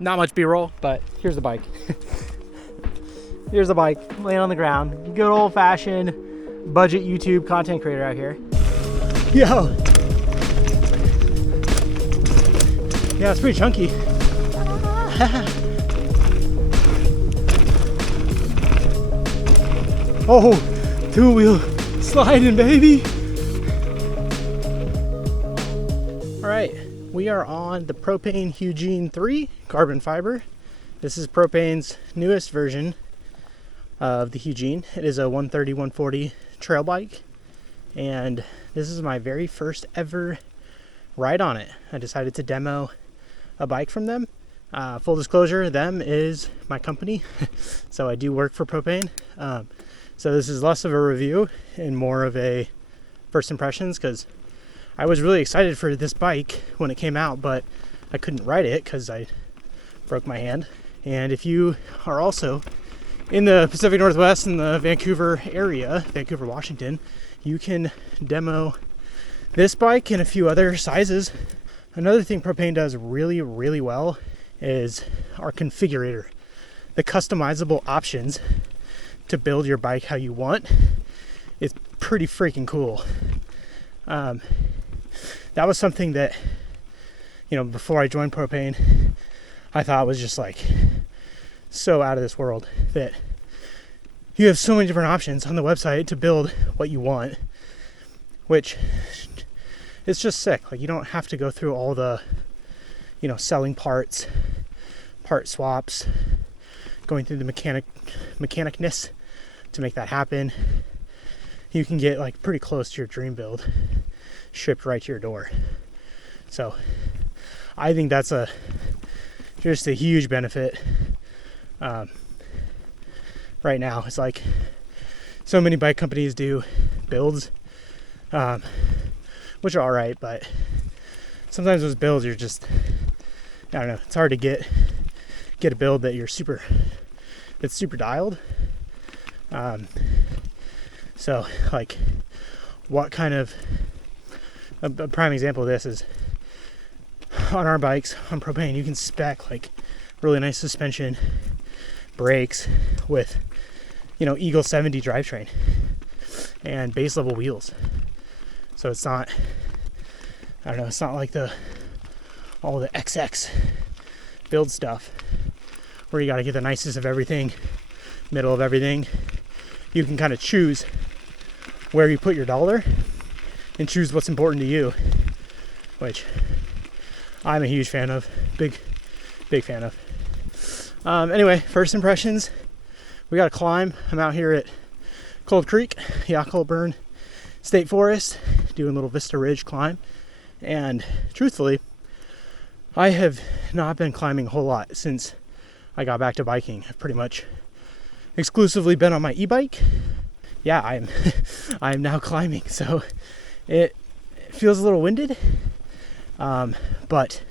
Not much B-roll, but here's the bike. Here's the bike laying on the ground. Good old-fashioned budget YouTube content creator out here. Yo. Yeah, it's pretty chunky. Oh, two-wheel sliding, baby. All right, we are on the Propain Hugene 3 carbon fiber. This is Propain's newest version of the Hugene. It is a 130/140 trail bike, and this is my very first ever ride on it. I decided to demo a bike from them. Full disclosure, them is my company, so I do work for Propain. So this is less of a review and more of a first impressions, because I was really excited for this bike when it came out, but I couldn't ride it because I broke my hand. And if you are also in the Pacific Northwest in the Vancouver area, Vancouver, Washington, you can demo this bike and a few other sizes. Another thing Propain does really, really well is our configurator. The customizable options to build your bike how you want is pretty freaking cool. That was something that, before I joined Propain, I thought was just like so out of this world, that you have so many different options on the website to build what you want, which is just sick. Like, you don't have to go through all the, selling parts, part swaps, going through the mechanicness to make that happen. You can get like pretty close to your dream build shipped right to your door. So I think that's just a huge benefit. Right now, it's like so many bike companies do builds, which are all right, but sometimes those builds are just, I don't know, it's hard to get a build that that's super dialed. So like, what kind of a prime example of this is on our bikes on Propain, you can spec like really nice suspension, brakes with Eagle 70 drivetrain and base level wheels. So it's not, it's not like all the XX build stuff where you got to get the nicest of everything, middle of everything. You can kind of choose where you put your dollar and choose what's important to you, which I'm a huge fan of, big fan of. Anyway, first impressions, we got to climb. I'm out here at Cold Creek, Yackleburn State Forest, doing a little Vista Ridge climb. And truthfully, I have not been climbing a whole lot since I got back to biking. I've pretty much exclusively been on my e-bike. Yeah, I'm now climbing, so it feels a little winded, but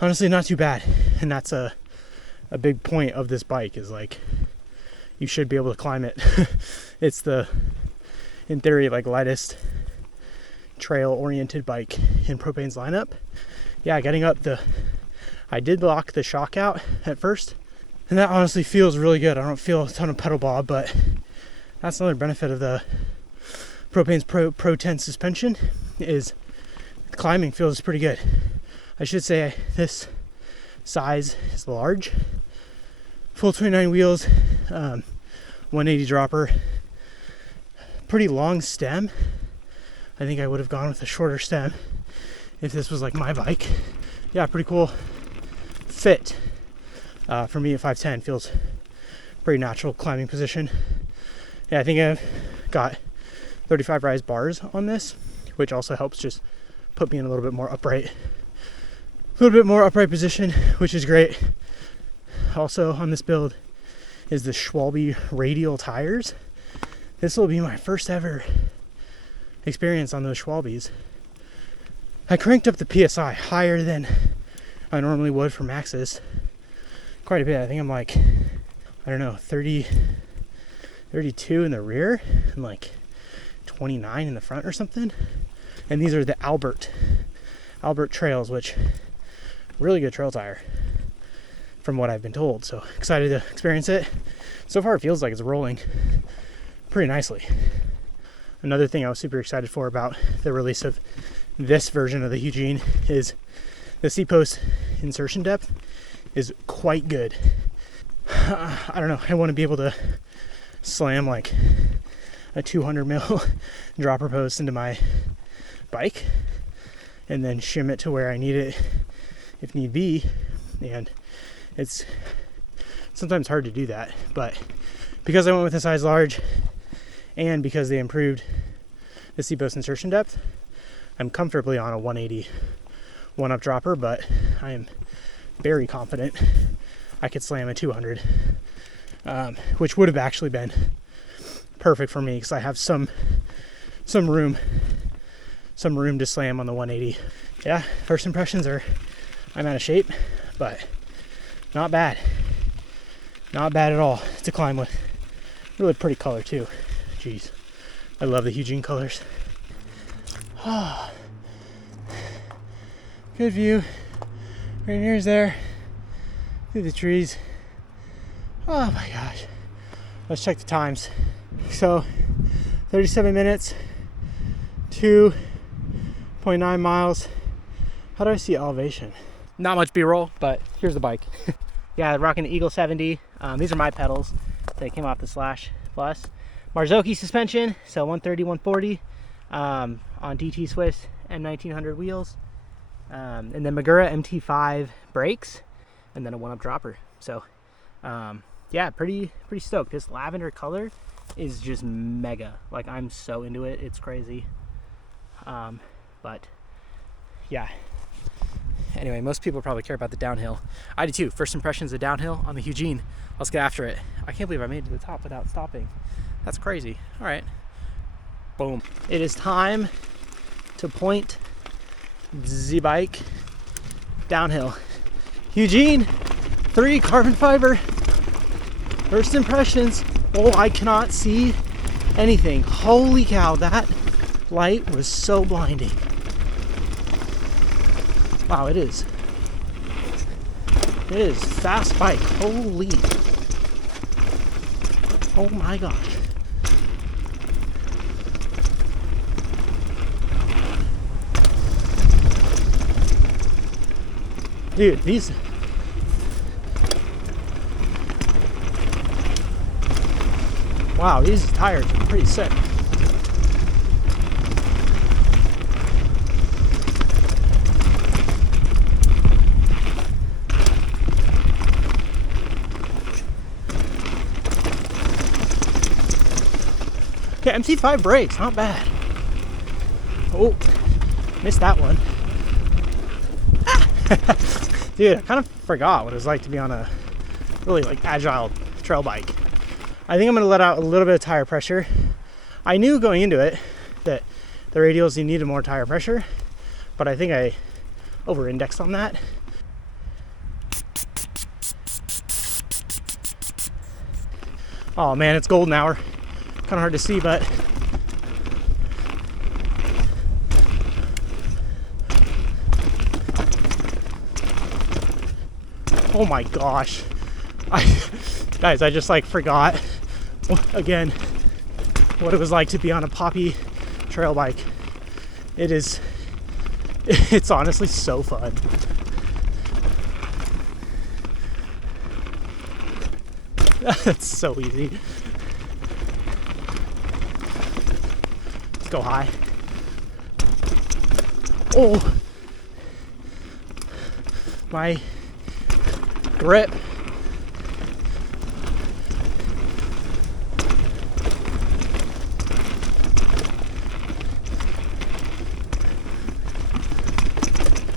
honestly not too bad. And that's a big point of this bike, is like, you should be able to climb it. It's in theory, like, lightest trail oriented bike in Propain's lineup. Yeah, getting up I did lock the shock out at first, and that honestly feels really good. I don't feel a ton of pedal bob, but that's another benefit of the Propain's Pro 10 suspension, is climbing feels pretty good. I should say this size is large. Full 29 wheels, 180 dropper, pretty long stem. I think I would have gone with a shorter stem if this was like my bike. Yeah, pretty cool fit. For me at 5'10", feels pretty natural climbing position. Yeah, I think I've got 35 rise bars on this, which also helps just put me in a little bit more upright position, which is great. Also on this build is the Schwalbe radial tires. This will be my first ever experience on those Schwalbes. I cranked up the PSI higher than I normally would for Maxxis quite a bit. I think I'm like, 32 in the rear and like 29 in the front or something. And these are the Albert Trails, which really good trail tire. from what I've been told. So excited to experience it. So far it feels like it's rolling pretty nicely. Another thing I was super excited for about the release of this version of the Hugene is the C-post insertion depth is quite good. I don't know, I want to be able to slam like a 200 mil dropper post into my bike and then shim it to where I need it if need be. And it's sometimes hard to do that, but because I went with a size large and because they improved the C-post insertion depth, I'm comfortably on a 180 one-up dropper, but I am very confident I could slam a 200, which would have actually been perfect for me because I have some room to slam on the 180. Yeah, first impressions are I'm out of shape, but not bad. Not bad at all to climb with. Really pretty color too. Jeez, I love the Hugene colors. Oh, good view. Rainier's there through the trees. Oh my gosh. Let's check the times. So 37 minutes, 2.9 miles. How do I see elevation? Not much B-roll, but here's the bike. Yeah, rocking the Eagle 70. These are my pedals. They came off the Slash Plus. Marzocchi suspension, so 130, 140 on DT Swiss M1900 wheels. And then Magura MT5 brakes, and then a one-up dropper. So, yeah, pretty stoked. This lavender color is just mega. Like, I'm so into it. It's crazy. But, yeah. Anyway, most people probably care about the downhill. I do too. First impressions of downhill on the Hugene. Let's get after it. I can't believe I made it to the top without stopping. That's crazy. All right. Boom. It is time to point the bike downhill. Hugene 3 carbon fiber. First impressions. Oh, I cannot see anything. Holy cow, that light was so blinding. Wow, it is fast bike. Holy. Oh my gosh. Dude, these tires are pretty sick. Okay, MT5 brakes, not bad. Oh, missed that one. Dude, I kind of forgot what it was like to be on a really like agile trail bike. I think I'm gonna let out a little bit of tire pressure. I knew going into it that the radials needed more tire pressure, but I think I over-indexed on that. Oh man, it's golden hour. Kind of hard to see, but oh my gosh. Guys, I just like forgot again what it was like to be on a poppy trail bike. It's honestly so fun. That's so easy. Let's go high. Oh, my grip.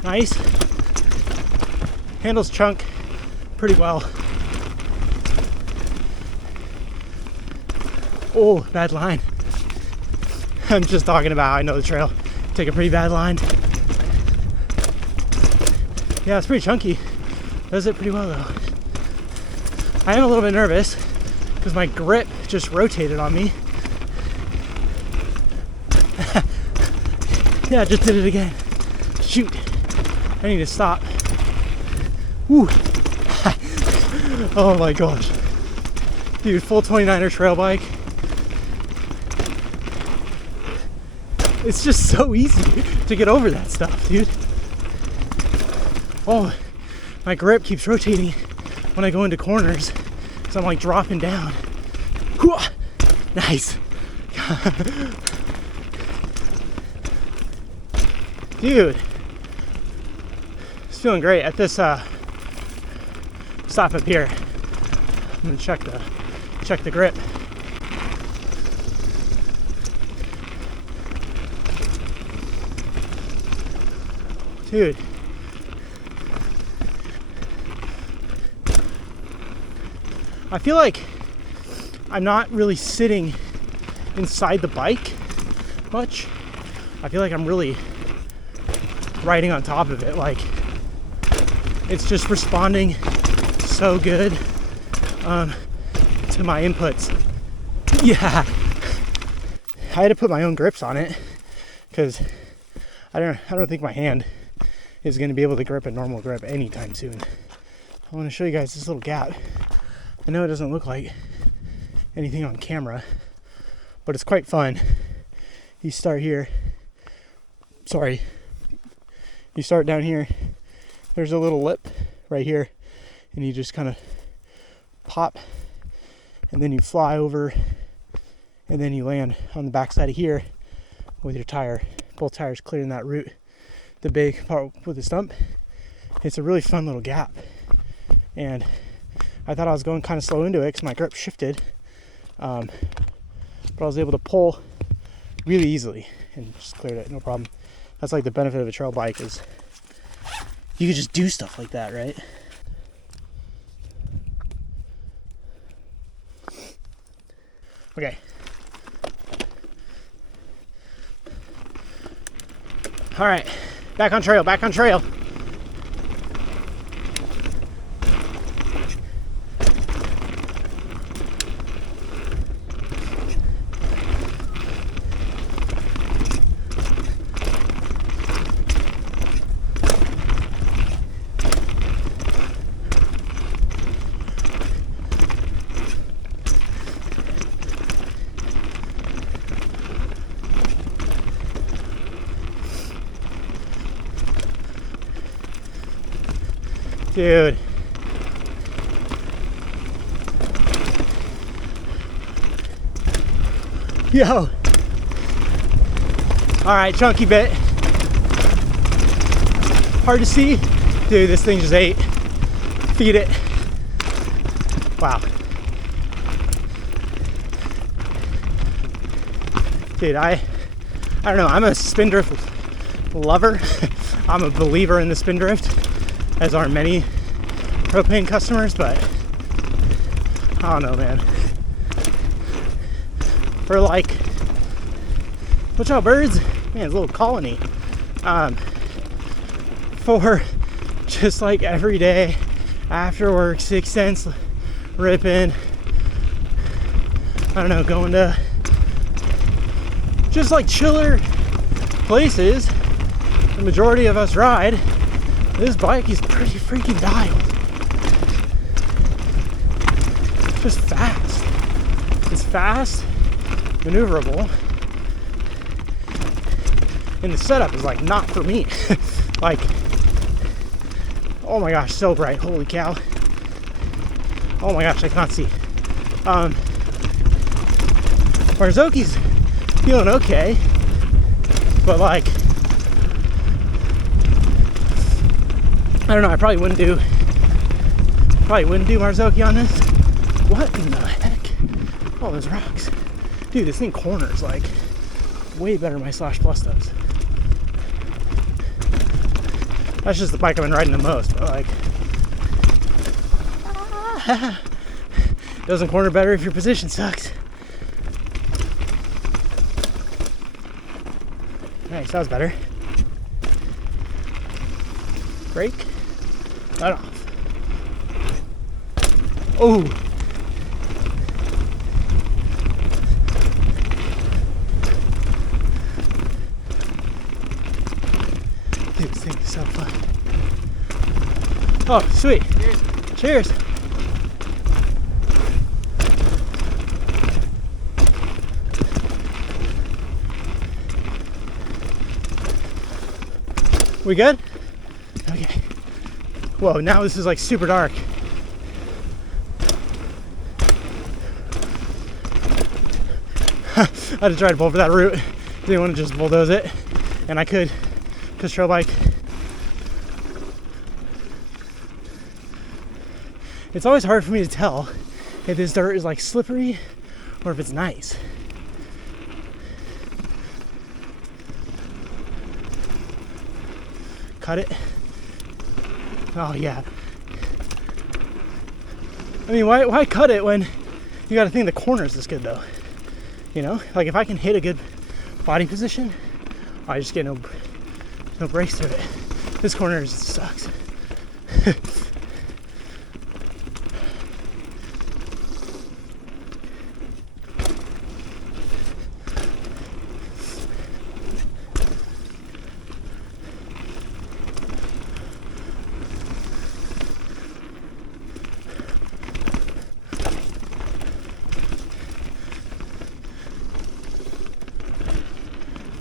Nice. Handles chunk pretty well. Oh, bad line. I'm just talking about how I know the trail. Take a pretty bad line. Yeah, it's pretty chunky. Does it pretty well though. I am a little bit nervous because my grip just rotated on me. Yeah, I just did it again. Shoot. I need to stop. Woo. Oh my gosh. Dude, full 29er trail bike. It's just so easy to get over that stuff, dude. Oh, my grip keeps rotating when I go into corners, so I'm like dropping down. Nice. Dude, it's feeling great at this stop up here. I'm gonna check the grip. Dude, I feel like I'm not really sitting inside the bike much. I feel like I'm really riding on top of it. Like, it's just responding so good to my inputs. Yeah, I had to put my own grips on it because I don't think my hand is going to be able to grip a normal grip anytime soon. I want to show you guys this little gap. I know it doesn't look like anything on camera, but it's quite fun. You start here. Sorry. You start down here. There's a little lip right here, and you just kind of pop, and then you fly over, and then you land on the back side of here with your tire, both tires clearing that root, the big part with the stump. It's a really fun little gap, and I thought I was going kind of slow into it because my grip shifted, but I was able to pull really easily and just cleared it, no problem. That's like the benefit of a trail bike, is you can just do stuff like that, right? Okay. All right, back on trail, back on trail. Dude. Yo. Alright, chunky bit. Hard to see. Dude, this thing just ate. Feed it. Wow. Dude, I don't know, I'm a spindrift lover. I'm a believer in the spindrift, as are many Propain customers, but I don't know, man. For like, watch out, birds. Man, it's a little colony. For just like every day after work, 6 cents ripping, I don't know, going to just like chiller places the majority of us ride. This bike is pretty freaking dialed. It's just fast. It's fast, maneuverable, and the setup is like not for me. Like, oh my gosh, so bright, holy cow. Oh my gosh, I cannot see. Marzoki's feeling okay, but like, I don't know, I probably wouldn't do Marzoki on this. What in the heck? Oh, those rocks. Dude, this thing corners like way better than my Slash Plus does. That's just the bike I've been riding the most, but like, doesn't corner better if your position sucks. Nice, that was better. Brake. Let off. Oh. Dude, this thing is so fun. Oh, sweet. Cheers. Cheers. We good? Okay. Whoa, now this is like super dark. I had to try to pull for that route. Didn't want to just bulldoze it. And I could, because trail bike. It's always hard for me to tell if this dirt is like slippery or if it's nice. Cut it. Oh yeah. I mean, why cut it when you got to think the corners is good though? You know, like if I can hit a good body position, I just get no breaks through it. This corner just sucks.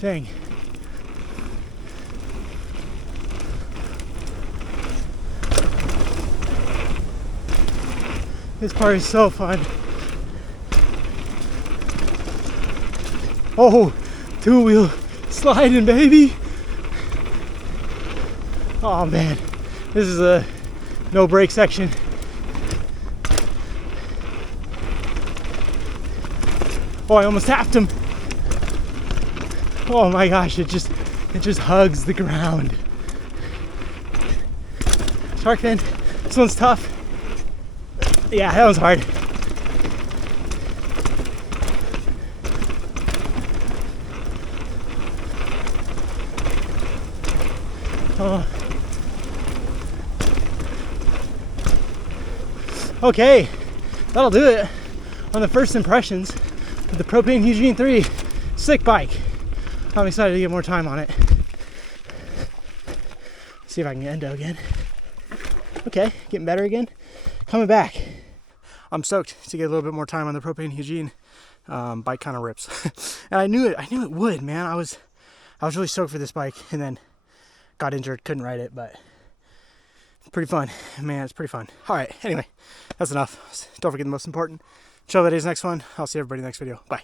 Dang. This part is so fun. Oh, two-wheel sliding, baby. Oh man, this is a no brake section. Oh, I almost tapped him. Oh my gosh, it just hugs the ground. Shark fin, this one's tough. Yeah, that one's hard. Oh. Okay, that'll do it on the first impressions of the Propain Hugene 3 slick bike. I'm excited to get more time on it. See if I can get endo again. Okay, getting better again. Coming back. I'm stoked to get a little bit more time on the Propain Hugene. Bike kind of rips. And I knew it would, man. I was really stoked for this bike and then got injured, couldn't ride it, but it's pretty fun. Man, it's pretty fun. All right, anyway, that's enough. Don't forget the most important. Chill that is next one. I'll see everybody in the next video. Bye.